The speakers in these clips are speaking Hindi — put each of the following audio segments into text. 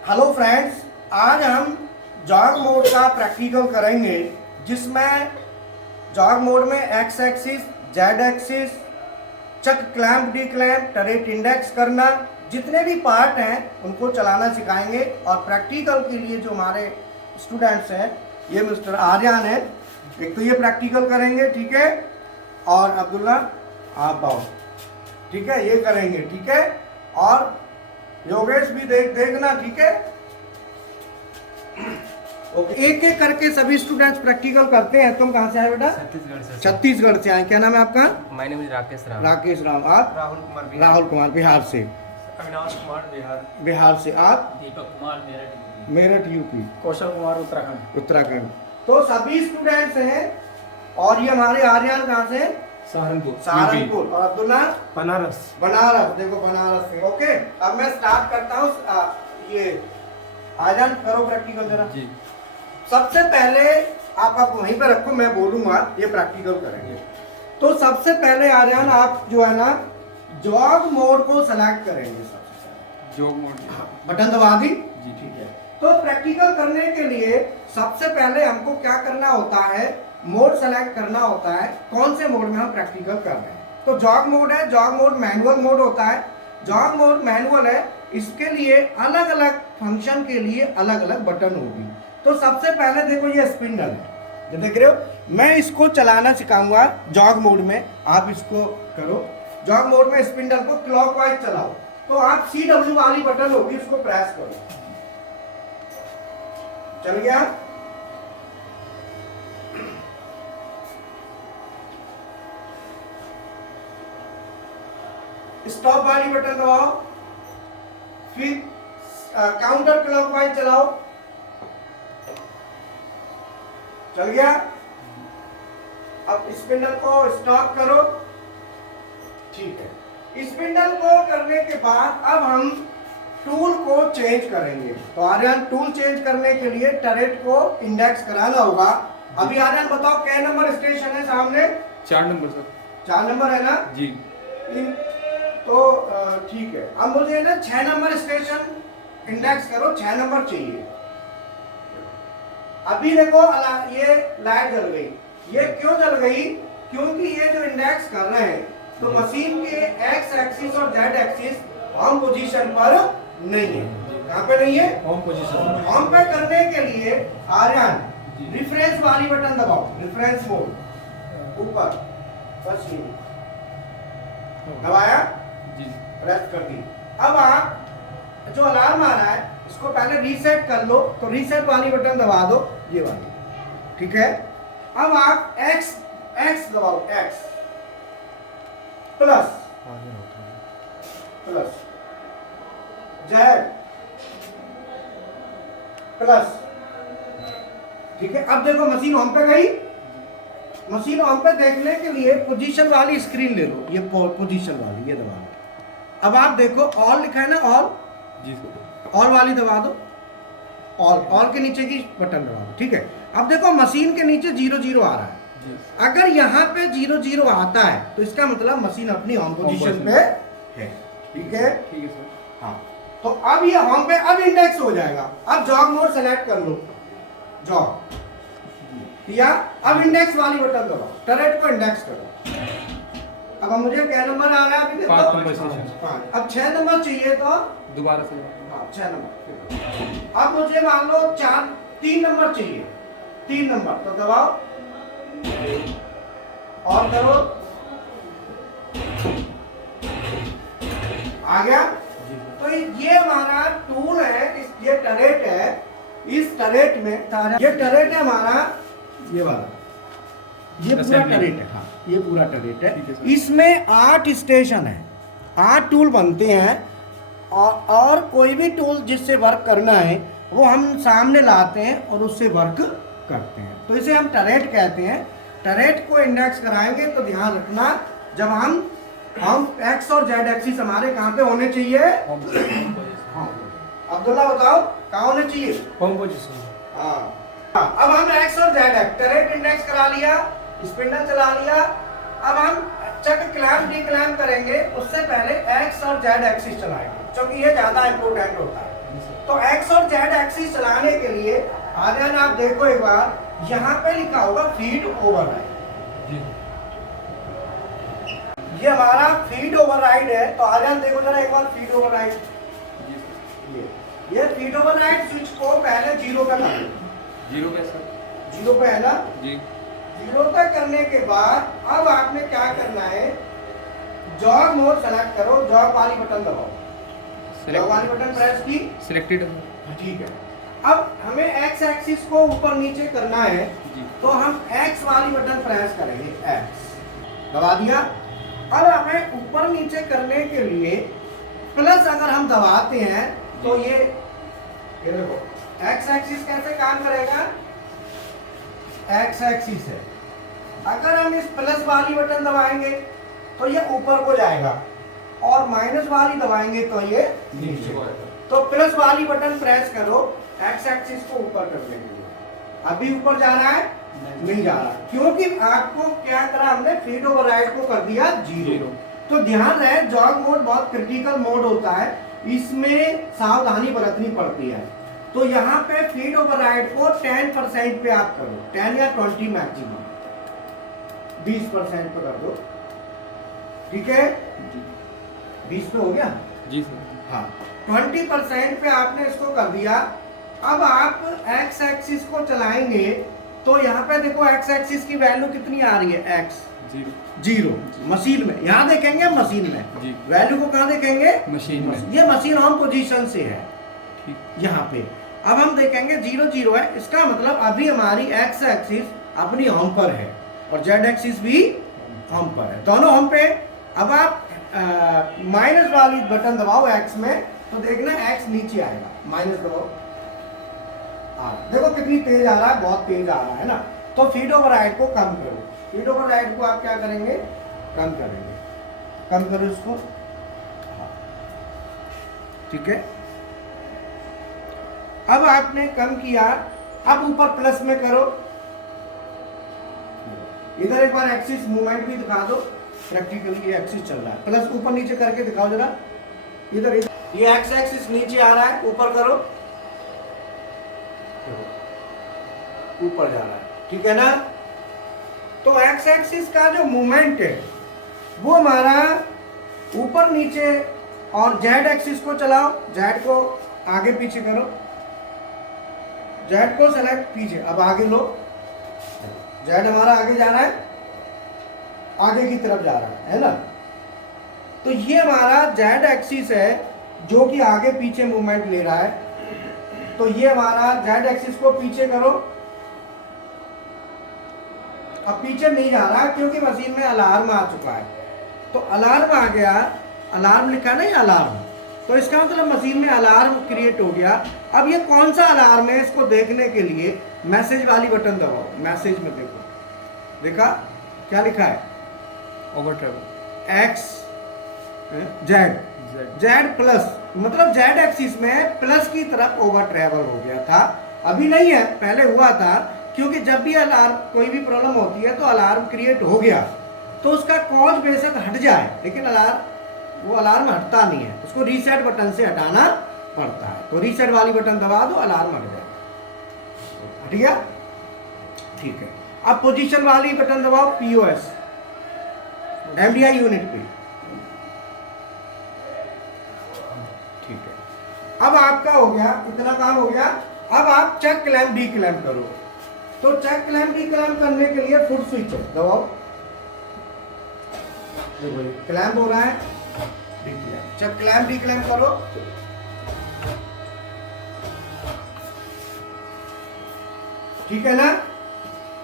हेलो फ्रेंड्स, आज हम जॉग मोड का प्रैक्टिकल करेंगे, जिसमें जॉग मोड में X axis, Z axis, chuck clamp, D clamp, turret index करना, जितने भी पार्ट हैं उनको चलाना सिखाएंगे। और प्रैक्टिकल के लिए जो हमारे स्टूडेंट्स हैं, ये मिस्टर आर्यन है, एक तो ये प्रैक्टिकल करेंगे, ठीक है, और अब्दुल्ला आप आओ, ठीक है, ये करेंगे, ठीक है, और योगेश भी देखना, ठीक है। ओके, एक एक करके सभी स्टूडेंट्स प्रैक्टिकल करते हैं। तुम कहाँ से आए बेटा? छत्तीसगढ़ से। छत्तीसगढ़ से आए। क्या नाम है आपका? My name is Rakesh Ram. Rakesh Ram. आप? राहुल कुमार बिहार। राहुल कुमार बिहार से। अविनाश कुमार बिहार। बिहार से। आप? दीपक कुमार मेरठ। मेरठ यूपी। कौशल कुमार उत्तराखंड। उत्तराखंड। तो सभी स्टूडेंट्स हैं। और ये हमारे आर्यन कहाँ से? सहारनपुर। सहारनपुर। और अब्दुल्ला? बनारस। बनारस। देखो बनारस से। ओके, अब मैं स्टार्ट करता हूँ। ये आर्यन करो प्रैक्टिकल जरा जी। सबसे पहले आप वहीं पे रखो, मैं बोलूंगा, ये प्रैक्टिकल करेंगे। तो सबसे पहले आर्यन आप जो है ना, जॉग मोड को सेलेक्ट करेंगे। सबसे पहले जॉग मोड। बटन दबा दी जी ठीक है। तो प्रैक्टिकल करने के लिए सबसे पहले हमको क्या करना होता है, मोड सेलेक्ट करना होता है, कौन से मोड में हम प्रैक्टिकल कर रहे हैं। तो जॉग मोड है, जॉग मोड मैनुअल मोड होता है। जॉग मोड मैनुअल है, इसके लिए अलग अलग फंक्शन के लिए अलग अलग बटन होगी। तो सबसे पहले देखो, ये स्पिंडल है, ये देख रहे हो, मैं इसको चलाना सिखाऊंगा जॉग मोड में। आप इसको करो। जॉग मोड में स्पिंडल को क्लॉकवाइज चलाओ। तो आप CW वाली बटन होगी, उसको प्रेस करो। चल गया। स्टॉप वाली बटन दबाओ, फिर काउंटर क्लॉकवाइज चलाओ। चल गया। अब स्पिंडल को स्टॉप करो, ठीक है। स्पिंडल को करने के बाद अब हम टूल को चेंज करेंगे। तो आर्यन, टूल चेंज करने के लिए टरेट को इंडेक्स कराना होगा। अभी आर्यन बताओ, क्या नंबर स्टेशन है सामने? 4 नंबर सर। 4 नंबर है ना जी। तो ठीक है। अब मुझे ना 6 नंबर स्टेशन इंडेक्स करो, 6 नंबर चाहिए। अभी देखो ये लाइट जल गई। ये क्यों जल गई? क्योंकि ये जो इंडेक्स कर रहे हैं, तो मशीन के एक्स एक्सिस और जेड एक्सिस होम पोजीशन पर नहीं है। कहाँ पे नहीं है? Home position. होम पे करने के लिए आर्यन रिफरेंस वाली बटन दबाओ, रिफरेंस मोड ऊपर, बस ये दबाया, जी। प्रेस कर दी। अब आप जो अलार्म आ रहा है, इसको पहले रीसेट कर लो। तो रीसेट वाली बटन दबा दो, ये वाली, ठीक है। अब आप एक्स दबाओ, x plus plus, Z plus, ठीक है। अब देखो मशीन होम पे गई। मशीन होम पे देखने के लिए पोजीशन वाली स्क्रीन ले लो, ये पोजीशन वाली, ये दबा लो। अब आप देखो, ऑल लिखा है ना, ऑल, जी। ऑल वाली दबा दो। ऑल के नीचे की बटन दबा दो, ठीक है। अब देखो मशीन के नीचे 00 आ रहा है। जी। अगर यहाँ पे 00 आता है, तो इसका मतलब मशीन अपनी होम पोजीशन पे है, ठीक है। ठीक है सर। हाँ, तो अब ये होम पे अब इंडेक्स हो जाएगा। अब जॉग मोड सेलेक्ट कर लो, जॉग किया। अब इंडेक्स वाली बटन दबाओ, टरेट को इंडेक्स करो। अब मुझे क्या नंबर आ रहा है? अभी देखो 5 नंबर स्टेशन। 5। अब 6 नंबर चाहिए, तो दोबारा से। हाँ 6 नंबर। अब मुझे मान लो 3 नंबर चाहिए, 3 नंबर, तो दबाओ और करो, आ गया। तो ये हमारा टूल है, ये टरेट है। इस टरेट में ये टरेट है हमारा, ये वाला, ये पूरा टरेट है। हाँ, ये पूरा टरेट है। इसमें 8 स्टेशन है, 8 टूल बनते हैं। और कोई भी टूल जिससे वर्क करना है, वो हम सामने लाते हैं और उससे वर्क करते हैं। तो इसे हम टरेट कहते हैं। टरेट को इंडेक्स कराएंगे तो ध्यान रखना, जब हम एक्स और जेड एक्सिस हमारे कहाँ पे होने चाहिए? हाँ, अब्दुल्ला बताओ कहाँ होने चाहिए? Home position. हाँ। अब हम एक्स और जेड टरेट इंडेक्स करा लिया, स्पिंडल चला लिया। अब हम चक क्लैंप डी क्लैंप करेंगे, उससे पहले एक्स और जेड एक्सिस चलाएंगे, क्योंकि ये ज्यादा इंपॉर्टेंट होता है। तो एक्स और जेड एक्सिस चलाने के लिए आर्यन आप देखो एक बार, यहाँ पे लिखा होगा फीड ओवरराइड। जी ये हमारा फीड ओवरराइड है। तो आर्यन देखो जरा एक बार फीड ओवरराइड, ये फीड ओवरराइड स्विच को पहले 0 पे कर दो। 0 पे सर। 0 पे है ना? जी 0 पे करने के बाद अब आपने क्या करना है, जॉग मोड सेलेक्ट करो, जॉग वाली बटन दबाओ, जॉग वाली बटन प्रेस की, सिलेक्टेड। ठीक है। अब हमें एक्स एक्सिस को ऊपर नीचे करना है, जी तो हम एक्स वाली बटन प्रेस करेंगे, एक्स दबा दिया। अब हमें ऊपर नीचे करने के लिए प्लस अगर हम दबाते हैं तो ये देखो एक्स एक्सिस कैसे काम करेगा, एक्स एक्सिस है, अगर हम इस प्लस वाली बटन दबाएंगे तो ये ऊपर को जाएगा और माइनस वाली दबाएंगे तो ये नीचे। तो प्लस वाली बटन प्रेस करो एक्स एक्सिस को ऊपर करने के लिए। अभी ऊपर जा रहा है? नहीं जा रहा, क्योंकि आपको क्या करा हमने, फीड ओवरराइड को कर दिया 0। तो ध्यान रहे जॉग मोड बहुत क्रिटिकल मोड होता है, इसमें सावधानी बरतनी पड़ती है। तो यहाँ पे फीड ओवरराइड को 10% पे आप करो, 10 या 20 मैक्सिमम, 20% पे कर दो, ठीक है? जी 20 पे हो गया? जी सर। हाँ 20% पे आपने इसको कर दिया। अब आप एक्स एक्सिस को चलाएंगे तो यहाँ पे देखो एक्स एक्सिस की वैल्यू कितनी आ रही है, एक्स 0 मशीन में, यहाँ देखेंगे मशीन में जी। वैल्यू को कहाँ देखेंगे, मशीन में। ये मशीन ऑन पोजीशन से है ठीक। यहाँ पे अब हम देखेंगे 0 0 है, इसका मतलब अभी हमारी एक्स एक्सिस अपनी होम पर है और जेड एक्सिस भी होम पर है, दोनों होम पे। अब आप माइनस वाली बटन दबाओ एक्स में तो देखना एक्स नीचे आएगा, माइनस दबाओ, देखो कितनी तेज आ रहा है, बहुत तेज आ रहा है ना। तो फीड ओवरराइड को कम करो, फीड ओवरराइड को आप क्या करेंगे, कम करेंगे, कम करो इसको, ठीक है। अब आपने कम किया, अब ऊपर प्लस में करो, इधर एक बार एक्सिस मूवमेंट भी दिखा दो, प्रैक्टिकली ये एक्सिस चल रहा है, प्लस ऊपर नीचे करके दिखाओ जरा, इधर ये एक्स एक्सिस नीचे आ रहा है, ऊपर करो, ऊपर जा रहा है, ठीक है ना। तो एक्स एक्सिस का जो मूवमेंट है वो हमारा ऊपर नीचे, और जेड एक्सिस को चलाओ, जेड को आगे पीछे करो, जेड को सेलेक्ट पीछे, अब आगे लो, जेड हमारा आगे जा रहा है, आगे की तरफ जा रहा है ना। तो ये हमारा जेड एक्सिस है जो कि आगे पीछे मूवमेंट ले रहा है। तो ये हमारा जेड एक्सिस को पीछे करो, अब पीछे नहीं जा रहा क्योंकि मशीन में अलार्म आ चुका है। तो अलार्म आ गया, अलार्म लिखा नहीं, अलार्म, तो इसका मतलब मशीन में अलार्म क्रिएट हो गया। अब ये कौन सा अलार्म है इसको देखने के लिए मैसेज वाली बटन दबाओ, मैसेज में देखो, देखा क्या लिखा है, over travel x Z, Z plus, मतलब जेड एक्सिस में प्लस की तरफ ओवर ट्रेवल हो गया था। अभी नहीं है, पहले हुआ था, क्योंकि जब भी अलार्म कोई भी प्रॉब्लम होती है तो अलार्म क्रिएट हो गया तो उसका कॉज बेशक हट जाए, लेकिन वो अलार्म हटता नहीं है, उसको रीसेट बटन से हटाना पड़ता है। तो रीसेट वाली बटन दबा दो, अलार्म हट जाए, हट गया, ठीक है। अब पोजीशन वाली बटन दबाओ, पीओएस एमडीआई यूनिट पे, ठीक है। अब आपका हो गया, इतना काम हो गया। अब आप चेक क्लैंप डी क्लैंप करो। तो चेक क्लैंप डी क्लैंप करने के लिए फुट स्विच है, दबाओ, देखो क्लैंप हो रहा है, चेक क्लैंप डी क्लैंप करो, ठीक है ना।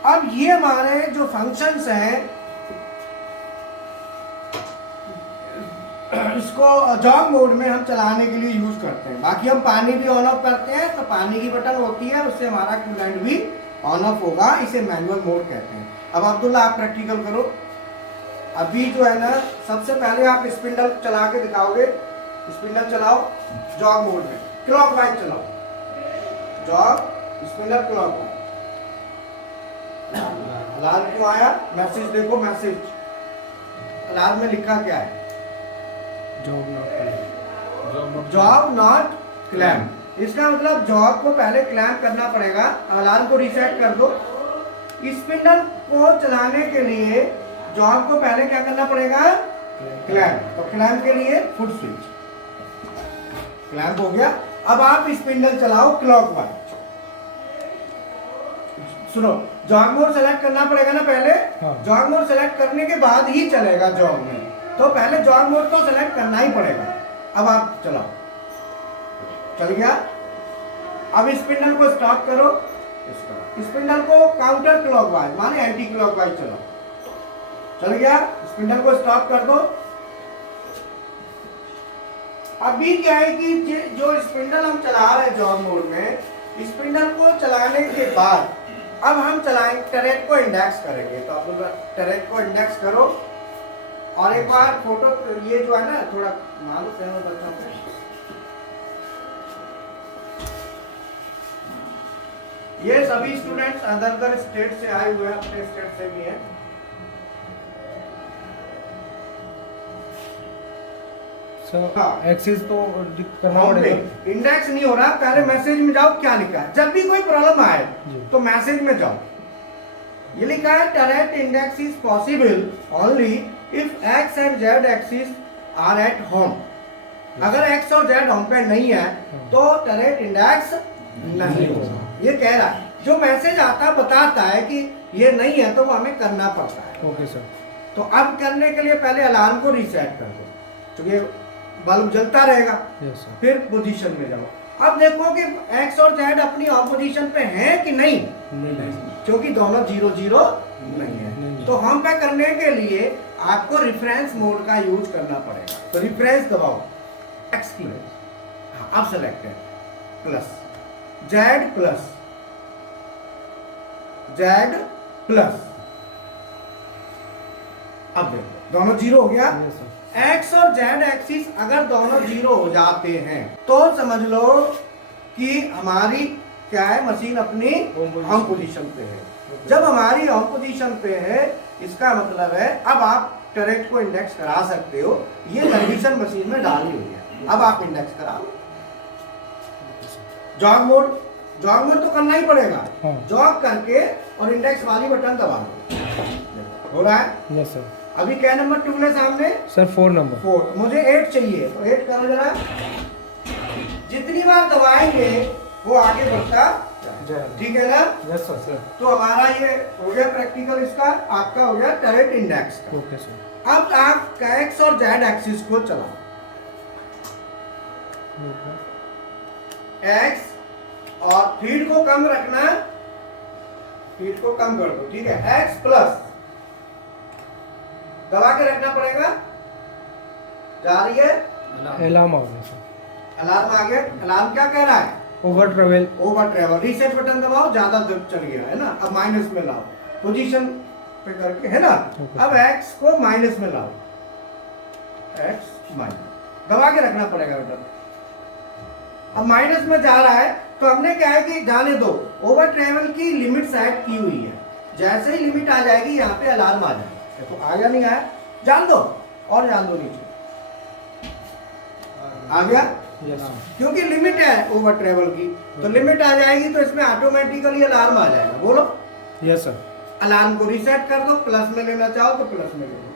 अब ये हमारे जो फंक्शंस हैं, इसको जॉग मोड में हम चलाने के लिए यूज करते हैं। बाकी हम पानी भी ऑन ऑफ करते हैं, तो पानी की बटन होती है, उससे हमारा कूलेंट भी ऑन ऑफ होगा, इसे मैनुअल मोड कहते हैं। अब अब्दुल्ला आप प्रैक्टिकल करो। अभी जो है ना, सबसे पहले आप स्पिंडल चला के दिखाओगे, स्पिंडल चलाओ जॉग मोड में, क्लॉकवाइज चलाओ, जॉग स्पिंडल क्लॉकवाइज। अलार्म क्यों आया, मैसेज देखो, मैसेज अलार्म में लिखा क्या है, जॉब नॉट क्लैम्प। इसका मतलब जॉब को पहले क्लैम्प करना पड़ेगा। अलार्म को रीसेट कर दो। स्पिंडल को चलाने के लिए जॉब को पहले क्या करना पड़ेगा? क्लैम्प। तो क्लैम्प के लिए फुट स्विच, क्लैम्प हो गया। अब आप स्पिंडल चलाओ क्लॉकवाइज। सुनो, जॉग मोड सेलेक्ट करना पड़ेगा ना पहले। जॉग मोड सेलेक्ट करने के बाद ही चलेगा जॉग में, तो पहले जॉग मोड तो सेलेक्ट करना ही पड़ेगा। अब आप चलाओ, चल गया। अब स्पिंडल को स्टॉप करो। स्पिंडल को काउंटर क्लॉकवाइज माने एंटी क्लॉकवाइज चलाओ। चल गया। स्पिंडल को स्टॉप कर दो। अभी क्या है कि जो स्पिंडल हम चला रहे हैं जॉग मोड में, स्पिंडल को चलाने के बाद अब हम चलाएंगे, टरेट को इंडेक्स करेंगे। तो आप लोग टरेट को इंडेक्स करो और एक बार फोटो ये जो है ना थोड़ा मालूम है मैं बताता हूँ। ये सभी स्टूडेंट्स अदर अदर स्टेट से आए हुए हैं, अपने स्टेट से भी हैं। एक्सेस तो करना होम पे पड़ेगा। इंडेक्स नहीं हो रहा, पहले मैसेज में जाओ क्या लिखा है। जब भी कोई प्रॉब्लम आए तो मैसेज में जाओ। ये लिखा है turret index is possible only if X and Z axis are at home. अगर एक्स और जेड होम पे नहीं है तो टरेट इंडेक्स नहीं होगा। ये कह रहा है, जो मैसेज आता बताता है कि ये नहीं है तो वो हमें करना पड़ता है। Okay sir. तो अब करने के लिए पहले अलार्म को रीसेट कर दो, क्योंकि बल्ब जलता रहेगा। Yes sir. फिर पोजीशन में जाओ। अब देखो कि एक्स और जेड अपनी ऑपोजिशन पे हैं कि नहीं, क्योंकि दोनों 0-0 नहीं है। तो हम पे करने के लिए आपको रेफरेंस मोड का यूज करना पड़ेगा। तो रेफरेंस दबाओ, एक्स की अब सेलेक्ट है plus Z plus Z plus. अब देखो दोनों 0 हो गया। एक्स और जेड एक्सिस अगर दोनों 0 हो जाते हैं तो समझ लो कि हमारी क्या है, मशीन अपनी होम पोजीशन पे है। जब हमारी होम पोजीशन पे है इसका मतलब है अब आप टरेट को इंडेक्स करा सकते हो। ये कंडीशन मशीन में डाली हुई है। अब आप इंडेक्स करा लो। जॉग मोड तो करना ही पड़ेगा। जॉग करके और इंडेक्स वाली बटन दबा दो। हो रहा है? Yes sir. अभी क्या नंबर टूल है सामने? Sir 4 number. 4। मुझे 8 चाहिए, तो 8 करो जरा। जितनी बार दबाएंगे वो आगे बढ़ता जाएगा। ठीक है ना? Yes sir. तो हमारा ये हो गया प्रैक्टिकल, इसका आपका हो गया टरेट इंडेक्स का। Okay sir. अब आप एक्स और जेड एक्सिस को चलाओ। एक्स और फीड को कम रखना, फीड को कम कर दो। ठीक है, एक्स प्लस दबा के रखना पड़ेगा। जा रही है? अलार्म आ गया सर। अलार्म आ गया। अलार्म क्या कह रहा है? Over travel. Over travel. Reset button दबाओ, ज्यादा चल गया है ना। अब माइनस में लाओ, पोजीशन पे करके, है ना। अब एक्स को माइनस में लाओ, एक्स माइनस दबा के रखना पड़ेगा बटन। अब माइनस में जा रहा है तो हमने क्या है कि जाने दो, ओवर ट्रेवल की लिमिट सेट की हुई है। जैसे ही लिमिट आ जाएगी यहाँ पे अलार्म आ जाएगा। तो आया नहीं आया, जान दो और जान दो नीचे। आ गया? क्योंकि लिमिट है ओवर ट्रेवल की, तो लिमिट आ जाएगी तो इसमें ऑटोमेटिकली अलार्म आ जाएगा। बोलो। Yes sir. अलार्म को रीसेट कर दो, प्लस में लेना चाहो तो प्लस में ले लो।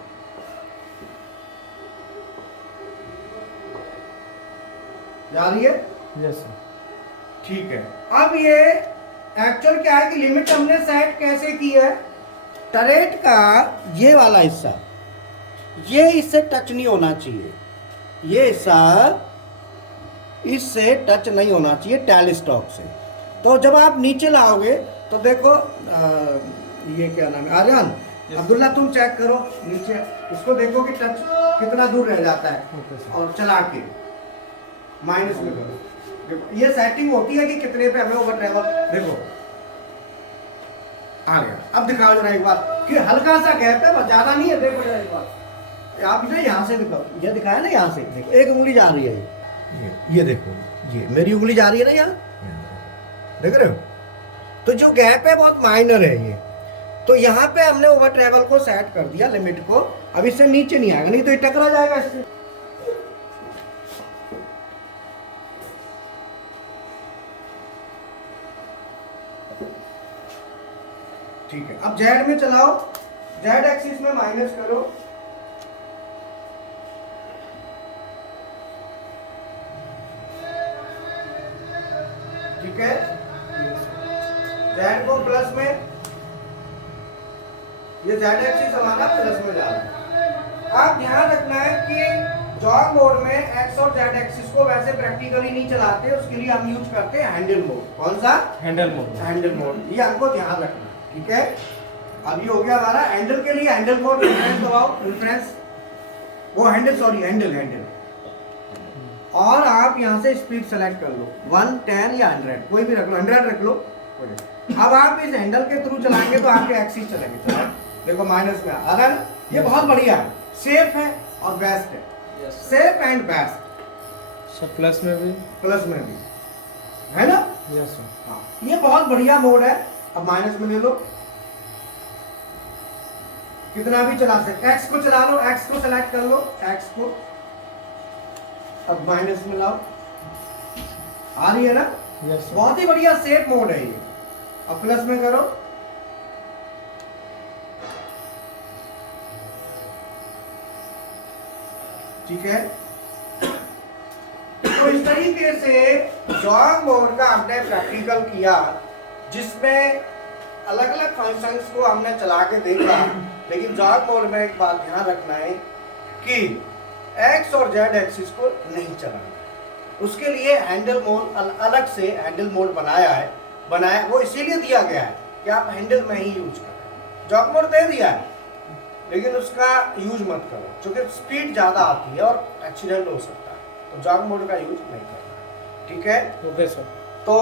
जा रही है? Yes sir. ठीक है। अब ये एक्चुअल क्या है कि लिमिट हमने सेट कैसे की है? टरेट का ये वाला हिस्सा, ये इससे टच नहीं होना चाहिए। ये हिस्सा इससे टच नहीं होना चाहिए टेल स्टॉक से। तो जब आप नीचे लाओगे तो देखो ये क्या नाम है, आर्यन, अब्दुल्ला तुम चेक करो नीचे, इसको देखो कि टच कितना दूर रह जाता है। और चला के माइनस में करो। ये सेटिंग होती है कि कितने पे हमें ओवर ट्रेवल। देखो आ गया। अब दिखाओ जरा एक बार कि हल्का सा गैप है, ज्यादा नहीं है। देखो जरा एक बार, आप इधर यहाँ से दिखाओ, ये दिखाया ना यहाँ से, देखो एक उंगली जा रही है। ये देखो, ये मेरी उंगली जा रही है ना यहाँ, देख रहे हो? तो जो गैप है बहुत माइनर है ये। तो यहाँ पे हमने ओवर ट्रेवल को सेट कर दिया, लिमिट को। अब इससे नीचे नहीं आएगा, नहीं तो ये टकरा जाएगा इससे। ठीक है, अब जेड में चलाओ, जेड एक्सिस में माइनस करो, ठीक है, जेड को प्लस में, ये जेड एक्सिस हमारा प्लस में जा रहा है। आप ध्यान रखना है कि जॉग मोड में एक्स और जेड एक्सिस को वैसे प्रैक्टिकली नहीं चलाते, उसके लिए हम यूज करते हैं हैंडल मोड। कौन सा? Handle mode. हैंडल मोड, ये आपको ध्यान रखना है, ठीक है। अब ये हो गया हमारा हैंडल के लिए हैंडल मोड, रेफरेंस दबाओ, रेफरेंस, वो हैंडल, सॉरी हैंडल, हैंडल, और आप यहाँ से स्पीड सेलेक्ट कर लो, 1, 10 या 100, कोई भी रख लो, 100 रख लो। अब आप इस हैंडल के थ्रू चलाएंगे तो आपके एक्सिस चलेंगे, चलो देखो माइनस में आ रहा है ना, ये बहुत बढ़िया है, सेफ है और बेस्ट है, safe and best. Sir plus में भी, प्लस में भी है ना। Yes sir. हाँ, ये बहुत बढ़िया मोड है। अब माइनस में ले लो, कितना भी चला सकते, एक्स को चला लो, एक्स को सेलेक्ट कर लो, एक्स को, अब माइनस में लाओ, आ रही है ना। Yes sir. बहुत ही बढ़िया सेफ मोड है ये। अब प्लस में करो, ठीक है। तो इस तरीके से जॉग मोड का हमने प्रैक्टिकल किया, जिसमें अलग अलग फंक्शंस को हमने चला के देखा। लेकिन जॉग मोड में एक बात ध्यान रखना है कि एक्स और जेड एक्सिस को नहीं चलाना, उसके लिए हैंडल मोड अलग से हैंडल मोड बनाया वो इसीलिए दिया गया है कि आप हैंडल में ही यूज करें। जॉग मोड दे दिया है लेकिन उसका यूज मत करो, क्योंकि स्पीड ज़्यादा आती है और एक्सीडेंट हो सकता है, तो जॉग मोड का यूज नहीं करना, ठीक है। Okay sir. तो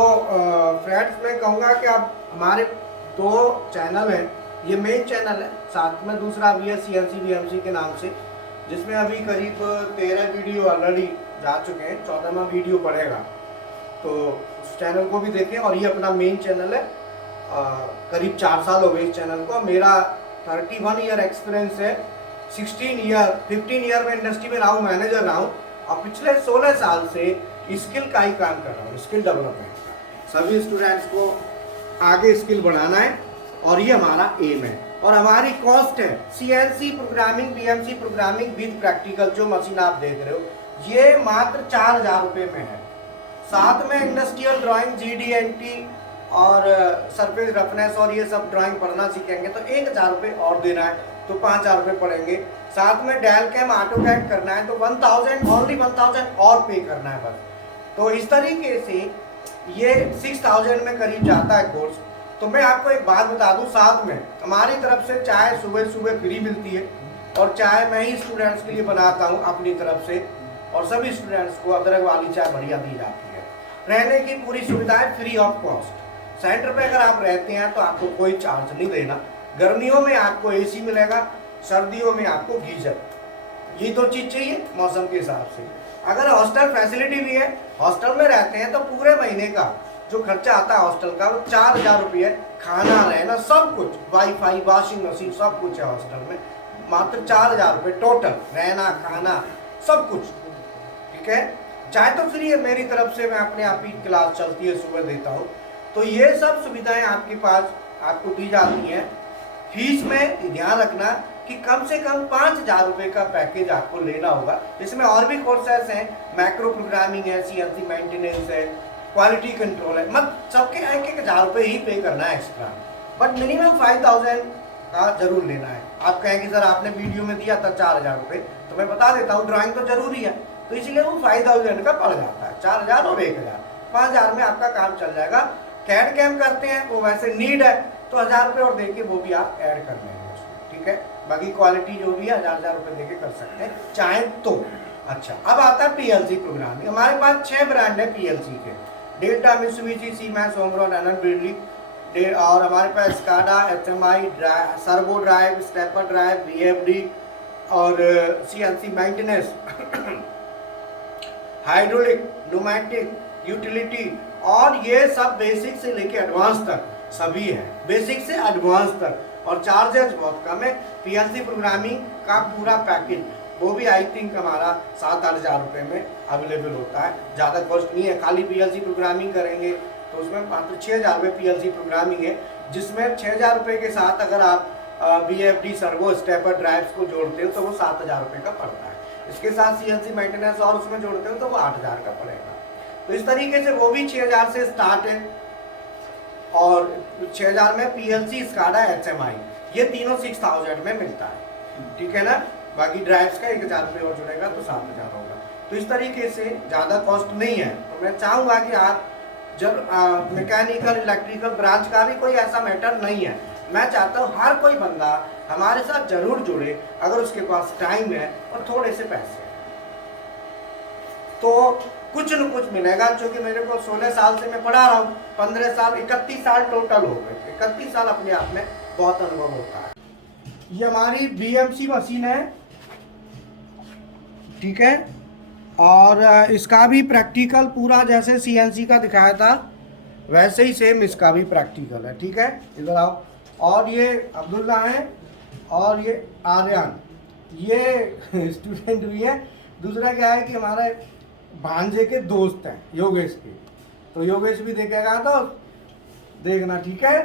फ्रेंड्स मैं कहूँगा कि आप, हमारे 2 चैनल हैं, ये मेन चैनल है, साथ में दूसरा भी है CNC BMC के नाम से, जिसमें अभी करीब 13 वीडियो ऑलरेडी जा चुके हैं, 14वां वीडियो पड़ेगा, तो उस चैनल को भी देखें। और ये अपना मेन चैनल है, करीब 4 साल हो गए इस चैनल को। मेरा 31 ईयर एक्सपीरियंस है, 15 ईयर में इंडस्ट्री में रहा हूँ, मैनेजर रहा हूँ, और पिछले 16 साल से स्किल का ही काम कर रहा हूँ, स्किल डेवलपमेंट का। सभी स्टूडेंट्स को आगे स्किल बढ़ाना है और ये हमारा एम है। और हमारी कॉस्ट है CNC programming, BMC programming with practical, जो मशीन आप देख रहे हो, ये मात्र 4000 रुपये में है। साथ में इंडस्ट्रियल ड्राइंग, GD&T और सरफेस रफनेस और ये सब ड्राइंग पढ़ना सीखेंगे तो 1000 रुपये और देना है, तो 5000 रुपये पड़ेंगे। साथ में डेल कैम, ऑटोकैड करना है तो 1000, ओनली 1000 और पे करना है बस। तो इस तरीके से ये 6000 में करीब जाता है कोर्स। तो मैं आपको एक बात बता दूं, साथ में हमारी तरफ से चाय सुबह सुबह फ्री मिलती है, और चाय मैं ही स्टूडेंट्स के लिए बनाता हूं अपनी तरफ से, और सभी स्टूडेंट्स को अदरक वाली चाय बढ़िया दी जाती है। रहने की पूरी सुविधाएं फ्री ऑफ कॉस्ट। सेंटर पे अगर आप रहते हैं तो आपको कोई चार्ज नहीं देना। गर्मियों में आपको AC मिलेगा, सर्दियों में आपको गीजर, ये 2 चीज चाहिए मौसम के हिसाब से। अगर हॉस्टल फैसिलिटी भी है, हॉस्टल में रहते हैं तो पूरे महीने का जो खर्चा आता है हॉस्टल का वो 4000 रुपये, खाना रहना सब कुछ, वाईफाई, वॉशिंग मशीन सब कुछ है हॉस्टल में, मात्र 4000 रुपये टोटल, रहना खाना सब कुछ, ठीक है। चाहे तो फ्री है मेरी तरफ से, मैं अपने आप ही क्लास चलती है सुबह देता हूँ। तो ये सब सुविधाएं आपके पास आपको दी जाती हैं। फीस में ध्यान रखना कि कम से कम 5000 रुपये का पैकेज आपको लेना होगा। इसमें और भी कोर्सेस हैं, मैक्रो प्रोग्रामिंग है, CNC मेंटेनेंस है, क्वालिटी कंट्रोल है, मत सबके 1000 रुपये ही पे करना है एक्स्ट्रा, बट मिनिमम 5000 का जरूर लेना है। आप कहेंगे सर आपने वीडियो में दिया था 4000 रुपये, तो मैं बता देता हूँ ड्राइंग तो जरूरी है, तो इसीलिए वो 5000 का पड़ जाता है, 4000 और 1000, 5000 में आपका काम चल जाएगा। कैड कैम करते हैं वो वैसे नीड है तो 1000 रुपये और देके वो भी आप ऐड कर लेंगे उसमें, ठीक है। बाकी क्वालिटी जो भी है 1000 रुपये देके कर सकते हैं चाहे तो। अच्छा, अब आता है PLC प्रोग्रामिंग। हमारे पास 6 ब्रांड है PLC के, Delta, Mitsubishi, Siemens, homegrown, NL, और हमारे पास SCADA, HMI, servo drive, stepper drive, VFD और CNC maintenance, hydraulic, pneumatic, utility, और ये सब बेसिक से लेके एडवांस तक सभी है, बेसिक से एडवांस तक, और चार्जेस बहुत कम है। PLC प्रोग्रामिंग का पूरा पैकेज वो भी आई थिंक हमारा 7-8 हज़ार रुपये में अवेलेबल होता है, ज़्यादा कॉस्ट नहीं है। खाली PLC प्रोग्रामिंग करेंगे तो उसमें मात्र 6000 रुपये PLC प्रोग्रामिंग है। जिसमें 6,000 रुपये के साथ अगर आप BFD सर्वो स्टेपर ड्राइव्स को जोड़ते हो तो वो 7,000 रुपये का पड़ता है। इसके साथ CNC मेंटेनेंस और उसमें जोड़ते हो तो वो 8,000 का पड़ेगा। तो इस तरीके से वो भी 6,000 से स्टार्ट है, और 6,000 में PLC, SCADA, HMI, ये तीनों 6,000 में मिलता है, ठीक है ना। बाकी ड्राइव्स का 1,000 रुपये और जुड़ेगा तो 7,000 होगा। तो इस तरीके से ज़्यादा कॉस्ट नहीं है। तो मैं चाहूँगा कि आप जब मैकेनिकल इलेक्ट्रिकल ब्रांच का भी कोई ऐसा मैटर नहीं है, मैं चाहता हूँ हर कोई बंदा हमारे साथ जरूर जुड़े अगर उसके पास टाइम है और थोड़े से पैसे हैं, तो कुछ न कुछ मिलेगा। क्योंकि मेरे को 16 साल से मैं पढ़ा रहा हूँ, 15 साल 31 साल टोटल हो गए। 31 साल अपने आप में बहुत अनुभव होता है। ये हमारी BMC मशीन है, ठीक है, और इसका भी प्रैक्टिकल पूरा जैसे CNC का दिखाया था वैसे ही सेम इसका भी प्रैक्टिकल है, ठीक है। इधर आओ। और ये अब्दुल्ला है और ये आर्यन, ये स्टूडेंट भी है। दूसरा क्या है कि हमारे भांजे के दोस्त हैं योगेश के, तो योगेश भी देखेगा तो देखना, ठीक है,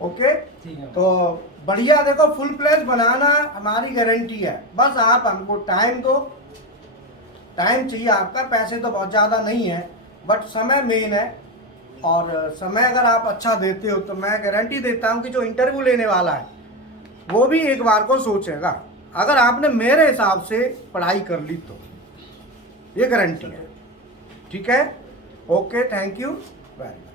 ओके। ठीक है। तो बढ़िया, देखो फुल प्लेज बनाना हमारी गारंटी है। बस आप हमको टाइम दो, टाइम चाहिए आपका, पैसे तो बहुत ज़्यादा नहीं है बट समय मेन है। और समय अगर आप अच्छा देते हो तो मैं गारंटी देता हूँ कि जो इंटरव्यू लेने वाला है वो भी एक बार को सोचेगा, अगर आपने मेरे हिसाब से पढ़ाई कर ली तो, ये गारंटी है, ठीक है। Okay, thank you very much.